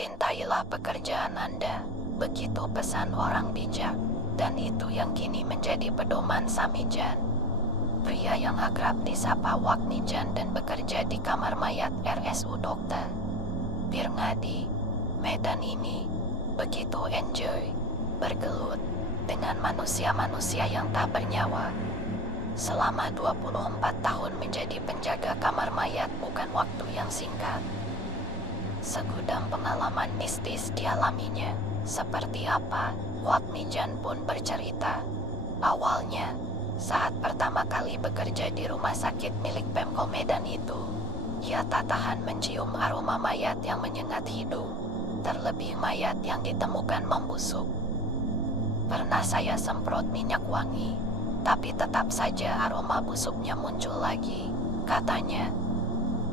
Cintailah pekerjaan Anda, begitu pesan orang bijak, dan itu yang kini menjadi pedoman Samijan. Pria yang akrab disapa Wak Mijan dan bekerja di kamar mayat RSU Dokter Pirngadi, Medan ini begitu enjoy, bergelut dengan manusia-manusia yang tak bernyawa. Selama 24 tahun menjadi penjaga kamar mayat bukan waktu yang singkat. Segudang pengalaman mistis dialaminya. Seperti apa, Wak Mijan pun bercerita. Awalnya, saat pertama kali bekerja di rumah sakit milik Pemko Medan itu, ia tak tahan mencium aroma mayat yang menyengat hidung, terlebih mayat yang ditemukan membusuk. Pernah saya semprot minyak wangi, tapi tetap saja aroma busuknya muncul lagi, katanya.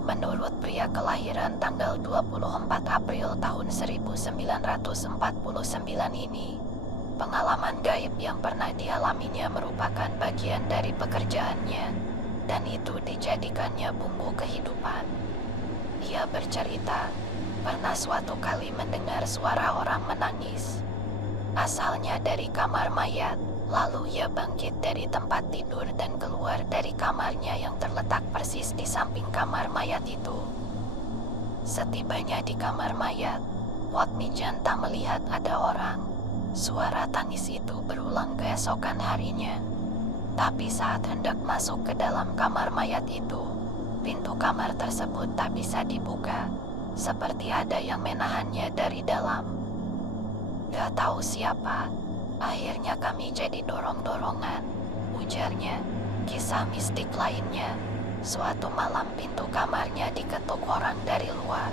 Menurut pria kelahiran tanggal 24 April tahun 1949 ini, pengalaman gaib yang pernah dialaminya merupakan bagian dari pekerjaannya, dan itu dijadikannya bumbu kehidupan. Ia bercerita, pernah suatu kali mendengar suara orang menangis. Asalnya dari kamar mayat, lalu ia bangkit dari tempat tidur dan keluar dari kamarnya yang terletak persis di samping kamar mayat itu. Setibanya di kamar mayat, Wak Mijan tak melihat ada orang. Suara tangis itu berulang keesokan harinya. Tapi saat hendak masuk ke dalam kamar mayat itu, pintu kamar tersebut tak bisa dibuka, seperti ada yang menahannya dari dalam. Gak tahu siapa, akhirnya kami jadi dorong-dorongan, ujarnya. Kisah mistik lainnya, suatu malam pintu kamarnya diketuk orang dari luar.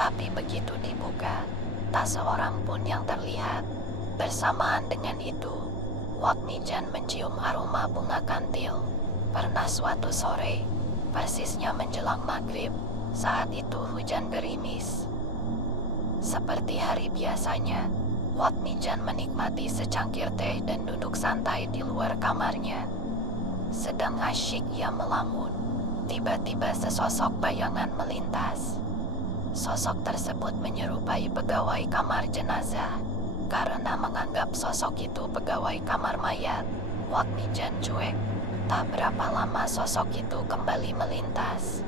Tapi begitu dibuka, tak seorang pun yang terlihat. Bersamaan dengan itu, Wak Mijan mencium aroma bunga kantil. Pernah suatu sore, persisnya menjelang maghrib, saat itu hujan gerimis. Seperti hari biasanya, Wak Mijan menikmati secangkir teh dan duduk santai di luar kamarnya. Sedang asyik ia melamun, tiba-tiba sesosok bayangan melintas. Sosok tersebut menyerupai pegawai kamar jenazah. Karena menganggap sosok itu pegawai kamar mayat, Wak Mijan cuek. Tak berapa lama sosok itu kembali melintas.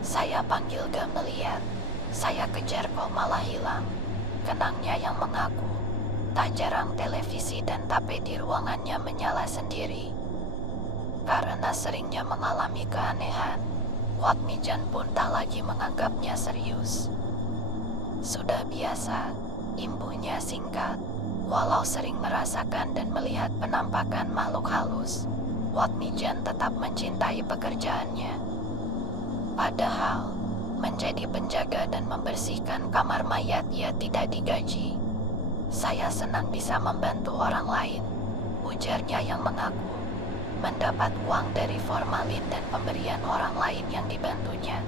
Saya panggil gak melihat, saya kejar kok malah hilang. Kenangnya yang mengaku. Tak jarang televisi dan tape di ruangannya menyala sendiri. Karena seringnya mengalami keanehan, Wak Mijan pun tak lagi menganggapnya serius. Sudah biasa, imbuhnya singkat. Walau sering merasakan dan melihat penampakan makhluk halus, Wak Mijan tetap mencintai pekerjaannya. Padahal, menjadi penjaga dan membersihkan kamar mayat ia tidak digaji. Saya senang bisa membantu orang lain, ujarnya yang mengaku. Mendapat uang dari formalin dan pemberian orang lain yang dibantunya.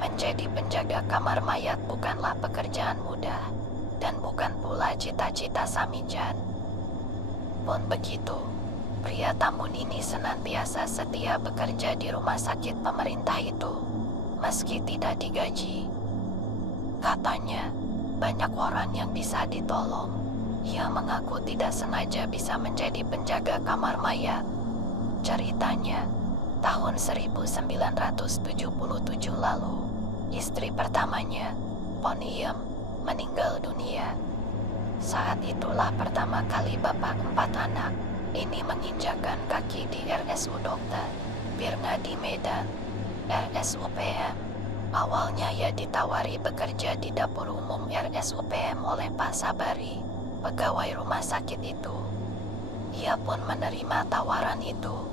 Menjadi penjaga kamar mayat bukanlah pekerjaan mudah, dan bukan pula cita-cita Samijan. Pun begitu, pria Tambun ini senantiasa setia bekerja di rumah sakit pemerintah itu, meski tidak digaji. Katanya, banyak orang yang bisa ditolong. Ia mengaku tidak sengaja bisa menjadi penjaga kamar mayat. Ceritanya, tahun 1977 lalu, istri pertamanya, Poniem, meninggal dunia. Saat itulah pertama kali bapak 4 anak ini menginjakkan kaki di RSU Dokter Pirngadi Medan, RSUPM. Awalnya ia ditawari bekerja di dapur umum RSUPM oleh Pak Sabari, pegawai rumah sakit itu. Ia pun menerima tawaran itu.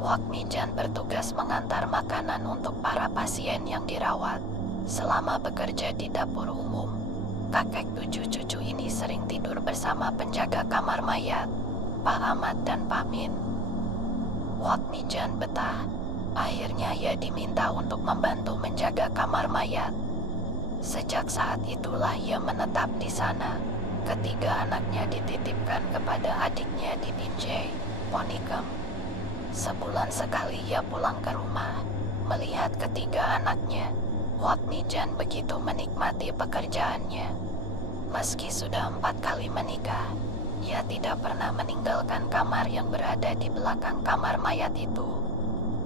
Wak Mijan bertugas mengantar makanan untuk para pasien yang dirawat. Selama bekerja di dapur umum, kakek 7 cucu ini sering tidur bersama penjaga kamar mayat, Pak Ahmad dan Pak Min. Wak Mijan betah. Akhirnya ia diminta untuk membantu menjaga kamar mayat. Sejak saat itulah ia menetap di sana. Ketiga anaknya dititipkan kepada adiknya di Binjai, Ponikem. Sebulan sekali ia pulang ke rumah, melihat ketiga anaknya. Wak Nijan begitu menikmati pekerjaannya. Meski sudah 4 kali menikah, ia tidak pernah meninggalkan kamar yang berada di belakang kamar mayat itu.